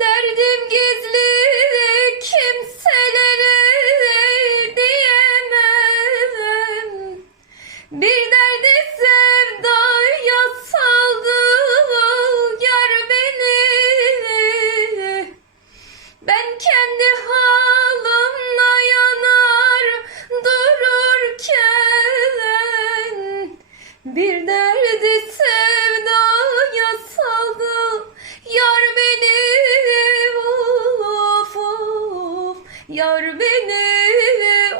Derdim gizli kimselere diyemem. Bir derdi sevdaya saldı Yar beni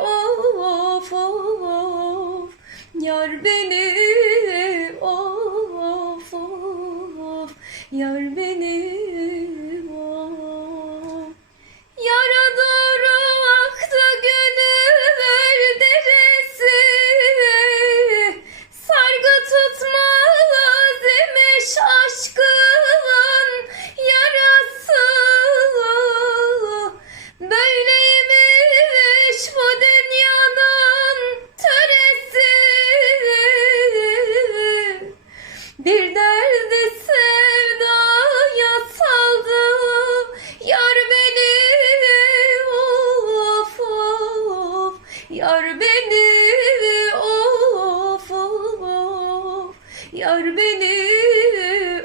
of of Yar beni derdi sevdaya saldı Yar beni of of. Yar beni of of. Yar beni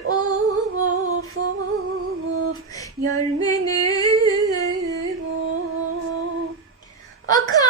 of of. Yar beni of. Akar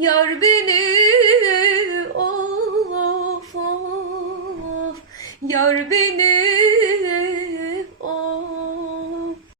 Yar beni of of Yar beni